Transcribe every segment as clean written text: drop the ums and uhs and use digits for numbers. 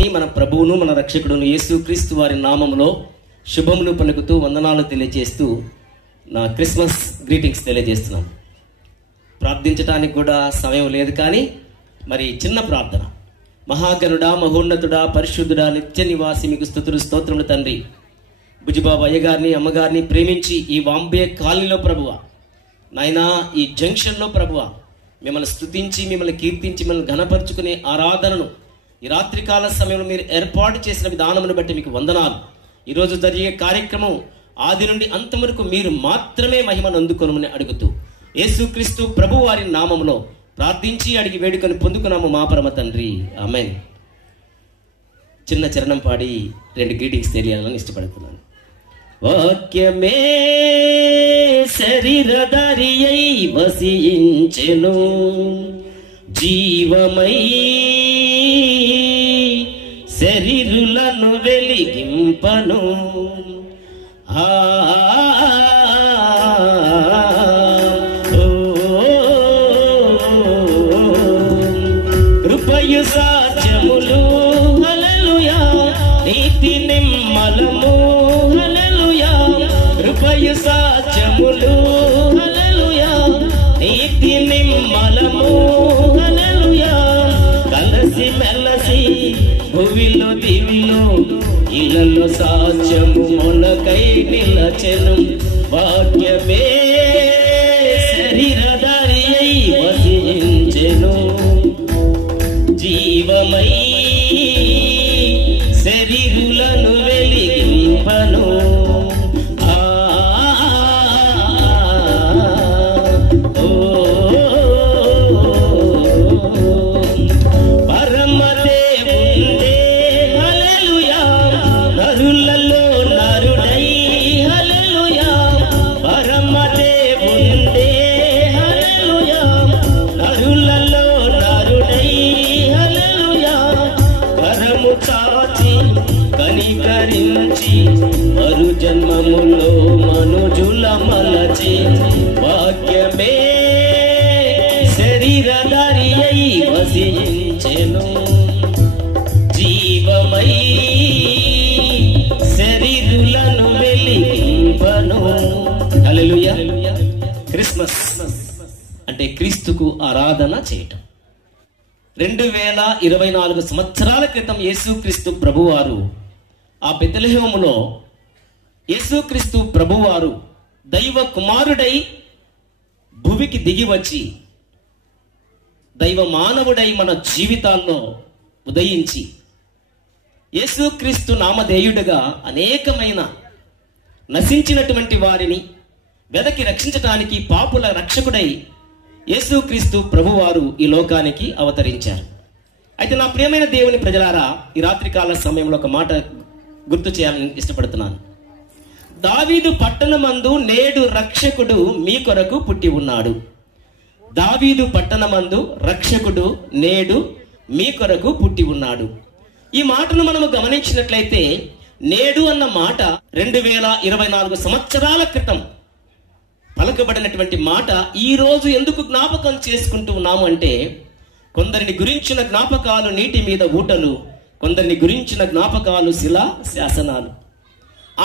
అందరికీ మన ప్రభువును మన రక్షకుడును యేసుక్రీస్తు వారి నామములో శుభములు పలుకుతూ వందనాలు తెలియజేస్తూ నా క్రిస్మస్ గ్రీటింగ్స్ తెలియజేస్తున్నాం. ప్రార్థించడానికి కూడా సమయం లేదు, కానీ మరి చిన్న ప్రార్థన. మహాగణుడా, మహోన్నతుడా, పరిశుద్ధుడా, నిత్య నివాసి, మీకు స్తుతులు స్తోత్రములు తండ్రి. బుజ్జిబాబు అయ్యగారిని అమ్మగారిని ప్రేమించి ఈ వాంబే కాలనీలో ప్రభువా, నాయనా ఈ జంక్షన్లో ప్రభువా, మిమ్మల్ని స్తుతించి మిమ్మల్ని కీర్తించి మిమ్మల్ని ఘనపరుచుకునే ఆరాధనను ఈ రాత్రికాల సమయంలో మీరు ఏర్పాటు చేసిన విధానమును బట్టి మీకు వందనాలు. ఈరోజు జరిగే కార్యక్రమం ఆది నుండి అంతం వరకు మీరు మాత్రమే మహిమను అందుకొనమని అడుగుతూ యేసుక్రీస్తు ప్రభు వారి నామములో ప్రార్థించి అడిగి వేడుకొని పొందుకున్నాము మా పరమ తండ్రి, ఆమేన్. చిన్న చరణం పాడి 2 గ్రీటింగ్స్ తెలియాలని ఇష్టపడుతున్నాను. వాక్యమే శరీరధారి అయి వసించెను, జీవమై శరీరులను వెలిగింపను. కృపయు సాధ్యములు హల్లెలూయా, నీతి నిమ్మలము హల్లెలూయా, కృపయు సాధ్యములు హల్లెలూయా, నీతి నిమ్మలము హల్లెలూయా. కలసి మెలసి భువిలో దివిలో ఇలలో సాధ్యము మొలకై నిలచెను. వాక్యమే శరీరధారి అయి వసించెను, జీవమై శరీరులను వెలిగింపను. కనికరించి మరు జన్మములో మనుజుల మలచి, వాక్యమే శరీరధారి అయి వసించెను, జీవమై శరీరులను వెలిగింపను. హల్లెలూయా. క్రిస్మస్ అంటే క్రీస్తుకు ఆరాధన చేయటం. 2024 సంవత్సరాల క్రితం యేసుక్రీస్తు ప్రభువారు ఆ బెత్లెహేములో యేసుక్రీస్తు ప్రభువారు దైవ కుమారుడై భూమికి దిగి వచ్చి దైవ మానవుడై మన జీవితాల్లో ఉదయించి యేసుక్రీస్తు నామధేయుడుగా అనేకమైన నశించినటువంటి వారిని వెదకి రక్షించడానికి పాపుల రక్షకుడై యేసుక్రీస్తు ప్రభువారు ఈ లోకానికి అవతరించారు. అయితే నా ప్రియమైన దేవుని ప్రజలారా, ఈ రాత్రికాల సమయంలో ఒక మాట గుర్తు చేయాలని ఇష్టపడుతున్నాను. దావీదు పట్టణమందు నేడు రక్షకుడు మీ కొరకు పుట్టి ఉన్నాడు. దావీదు పట్టణమందు రక్షకుడు నేడు మీ కొరకు పుట్టి ఉన్నాడు. ఈ మాటను మనము గమనించినట్లయితే నేడు అన్న మాట 2024 సంవత్సరాల క్రితం పలకబడినటువంటి మాట ఈ రోజు ఎందుకు జ్ఞాపకం చేసుకుంటూ ఉన్నాము అంటే, కొందరిని గురించిన జ్ఞాపకాలు నీటి మీద ఊటలు, కొందరిని గురించిన జ్ఞాపకాలు శిలా శాసనాలు.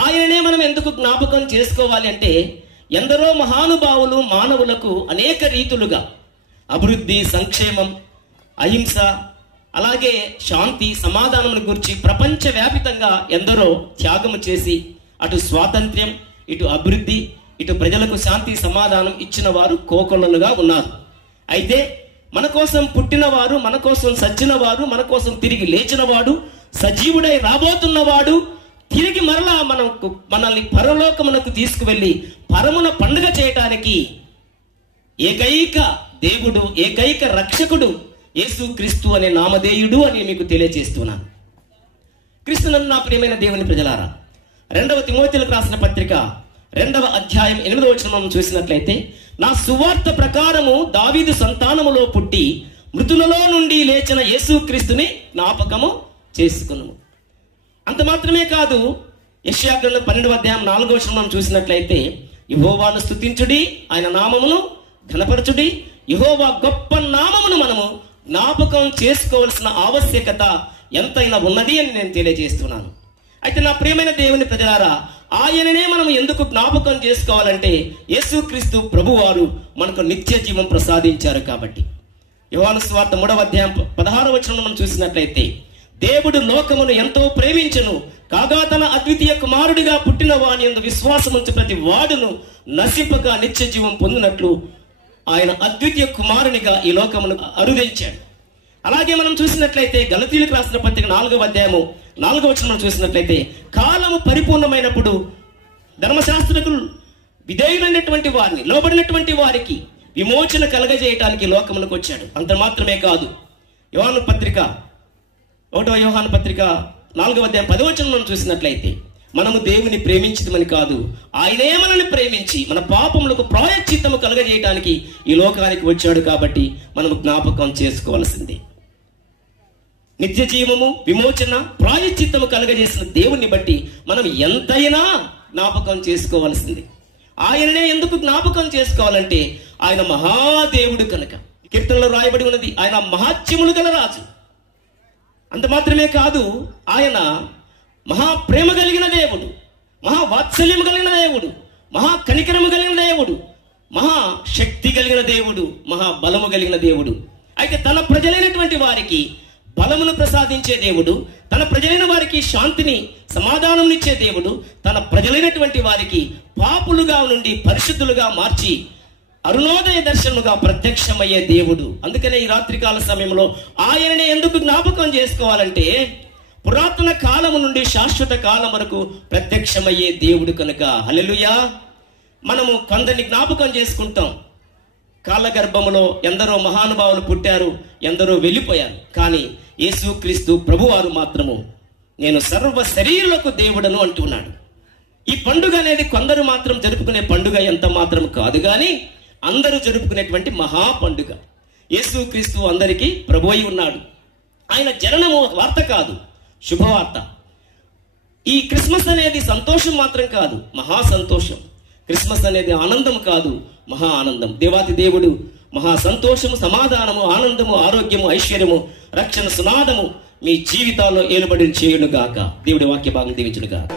ఆయననే మనం ఎందుకు జ్ఞాపకం చేసుకోవాలి అంటే, ఎందరో మహానుభావులు మానవులకు అనేక రీతులుగా అభివృద్ధి, సంక్షేమం, అహింస, అలాగే శాంతి, సమాధానం గురించి ప్రపంచవ్యాపితంగా ఎందరో త్యాగము చేసి అటు స్వాతంత్ర్యం, ఇటు అభివృద్ధి, ఇటు ప్రజలకు శాంతి సమాధానం ఇచ్చిన వారు కోకొల్లలుగా ఉన్నారు. అయితే మన కోసం పుట్టినవారు, మన కోసం సచ్చినవారు, మన కోసం తిరిగి లేచినవాడు, సజీవుడై రాబోతున్నవాడు, తిరిగి మరలా మనల్ని పరలోకమునకు తీసుకువెళ్ళి పరమున పండుగ చేయటానికి ఏకైక దేవుడు, ఏకైక రక్షకుడు యేసుక్రీస్తు అనే నామధేయుడు అని మీకు తెలియజేస్తున్నాను. క్రీస్తునందు నా ప్రియమైన దేవుని ప్రజలారా, 2వ తిమోతిలకు రాసిన పత్రిక 2వ అధ్యాయం 8వ వచనం చూసినట్లయితే, నా సువార్త ప్రకారము దావీదు సంతానములో పుట్టి మృతులలో నుండి లేచిన యేసుక్రీస్తుని జ్ఞాపకము చేసుకును. అంత మాత్రమే కాదు, యెషయా గ్రంథం 12వ అధ్యాయం 4వ వచనం చూసినట్లయితే, యెహోవాను స్తుతించుడి, ఆయన నామమును ఘనపరచుడి, యెహోవా గొప్ప నామమును మనము జ్ఞాపకం చేసుకోవాల్సిన ఆవశ్యకత ఎంతైనా ఉన్నది అని నేను తెలియజేస్తున్నాను. అయితే నా ప్రియమైన దేవుని ప్రజలారా, ఆయననే మనం ఎందుకు జ్ఞాపకం చేసుకోవాలంటే యేసుక్రీస్తు ప్రభువారు మనకు నిత్య జీవం ప్రసాదించారు కాబట్టి. యోహాను సువార్త 3వ అధ్యాయం 16వ వచనం మనం చూసినట్లయితే, దేవుడు లోకమును ఎంతో ప్రేమించెను, కాగా తన అద్వితీయ కుమారుడిగా పుట్టిన వాని యందు విశ్వాసముంచు ప్రతి వాడును నశింపక నిత్య జీవం పొందినట్లు ఆయన అద్వితీయ కుమారునిగా ఈ లోకమును అరుదించాడు. అలాగే మనం చూసినట్లయితే గలతీయులకు రాసిన పత్రిక 4వ అధ్యాయము 4వ వచనం మనం చూసినట్లయితే, కాలము పరిపూర్ణమైనప్పుడు ధర్మశాస్త్రకులు విధేయులైనటువంటి వారిని, లోబడినటువంటి వారికి విమోచన కలగజేయటానికి లోకములకు వచ్చాడు. అంత మాత్రమే కాదు, యోహాను పత్రిక 1వ యోహాను పత్రిక 4వ అధ్యాయం 10వ వచనం మనం చూసినట్లయితే, మనము దేవుని ప్రేమించదమని కాదు, ఆయనే మనల్ని ప్రేమించి మన పాపములకు ప్రాయశ్చిత్తము కలగజేయటానికి ఈ లోకానికి వచ్చాడు కాబట్టి మనము జ్ఞాపకం చేసుకోవాల్సిందే. నిత్య జీవము, విమోచన, ప్రాయశ్చిత్తము కలగజేసిన దేవుణ్ణి బట్టి మనం ఎంతైనా జ్ఞాపకం చేసుకోవాల్సింది. ఆయననే ఎందుకు జ్ఞాపకం చేసుకోవాలంటే ఆయన మహాదేవుడు కనుక. కీర్తనలో రాయబడి ఉన్నది, ఆయన మహాత్యములు గల రాజు. అంత మాత్రమే కాదు, ఆయన మహా ప్రేమ కలిగిన దేవుడు, మహా వాత్సల్యం కలిగిన దేవుడు, మహా కనికరము కలిగిన దేవుడు, మహా శక్తి కలిగిన దేవుడు, మహా బలము కలిగిన దేవుడు. అయితే తన ప్రజలైనటువంటి వారికి బలమును ప్రసాదించే దేవుడు, తన ప్రజలైన వారికి శాంతిని, సమాధానం ఇచ్చే దేవుడు, తన ప్రజలైనటువంటి వారికి పాపులుగా నుండి పరిశుద్ధులుగా మార్చి అరుణోదయ దర్శనముగా ప్రత్యక్షమయ్యే దేవుడు. అందుకనే ఈ రాత్రికాల సమయంలో ఆయననే ఎందుకు జ్ఞాపకం చేసుకోవాలంటే పురాతన కాలము నుండి శాశ్వత కాలం వరకు ప్రత్యక్షమయ్యే దేవుడు కనుక. హల్లెలూయా. మనము కొందరిని జ్ఞాపకం చేసుకుంటాం. కాలగర్భములో ఎందరో మహానుభావులు పుట్టారు, ఎందరో వెళ్ళిపోయారు. కానీ యేసుక్రీస్తు ప్రభువారు మాత్రము నేను సర్వ శరీరులకు దేవుడను అంటున్నాడు. ఈ పండుగ అనేది కొందరు మాత్రం జరుపుకునే పండుగ ఎంత మాత్రం కాదు, కానీ అందరూ జరుపుకునేటువంటి మహా పండుగ. యేసుక్రీస్తు అందరికీ ప్రభు అయి ఉన్నాడు. ఆయన జననము వార్త కాదు, శుభవార్త. ఈ క్రిస్మస్ అనేది సంతోషం మాత్రం కాదు, మహా సంతోషం. క్రిస్మస్ అనేది ఆనందం కాదు, మహా ఆనందం. దేవాతి దేవుడు మహా సంతోషము, సమాధానము, ఆనందము, ఆరోగ్యము, ఐశ్వర్యము, రక్షణ సునాదము మీ జీవితాల్లో ఏలుబడి చేయునుగాక. దేవుడి వాక్య భాగం దీవించునుగాక.